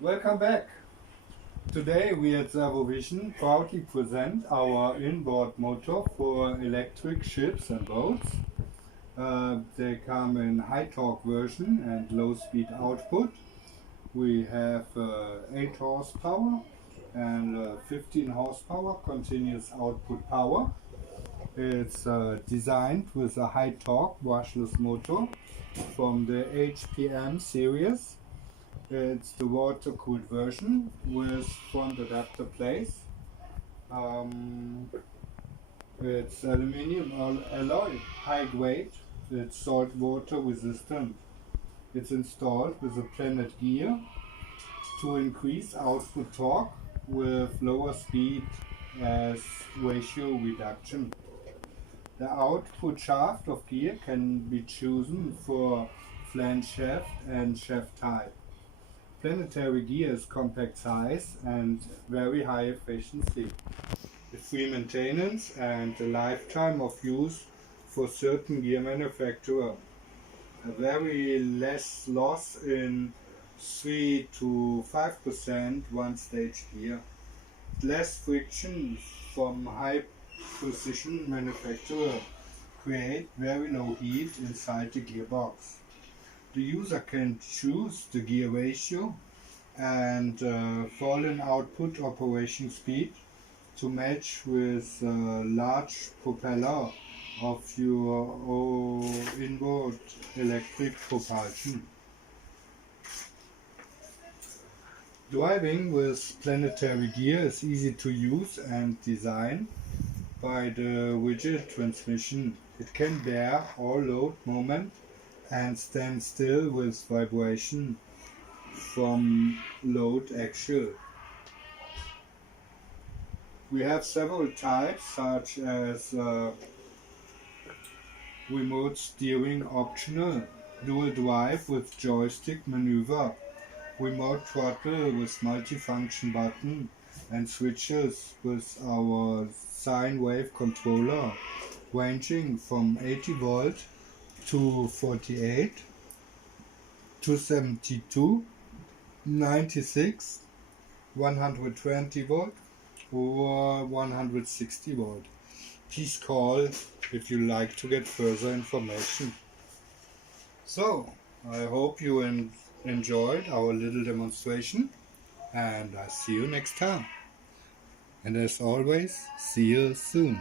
Welcome back. Today we at Servovision proudly present our inboard motor for electric ships and boats. They come in HighTorque version and low speed output. We have 8 horsepower and 15 horsepower continuous output power. It's designed with a HighTorque brushless motor from the HPM Series. It's the water-cooled version with front adapter flange. It's aluminium alloy, high grade. It's salt water resistant. It's installed with a Planetary Gear to increase output torque with lower speed as ratio reduction. The output shaft of gear can be chosen for flange shaft and shaft type. Planetary Gear is compact size and very high efficiency. The free maintenance and the lifetime of use for certain gear manufacturer. A very less loss in 3 to 5% one stage gear. Less friction from high precision manufacturer create very low heat inside the gearbox. The user can choose the gear ratio and fallen output operation speed to match with large propeller of your inboard electric propulsion. Driving with Planetary Gear is easy to use and design by the rigid transmission. It can bear all load moment and stand still with vibration from load axle. We have several types such as remote steering optional, dual drive with joystick maneuver, remote throttle with multifunction button and switches with our sine wave controller ranging from 80 volt to 48, 272, 96, 120 volt or 160 volt. Please call if you like to get further information. So, I hope you enjoyed our little demonstration and I see you next time. And as always, see you soon.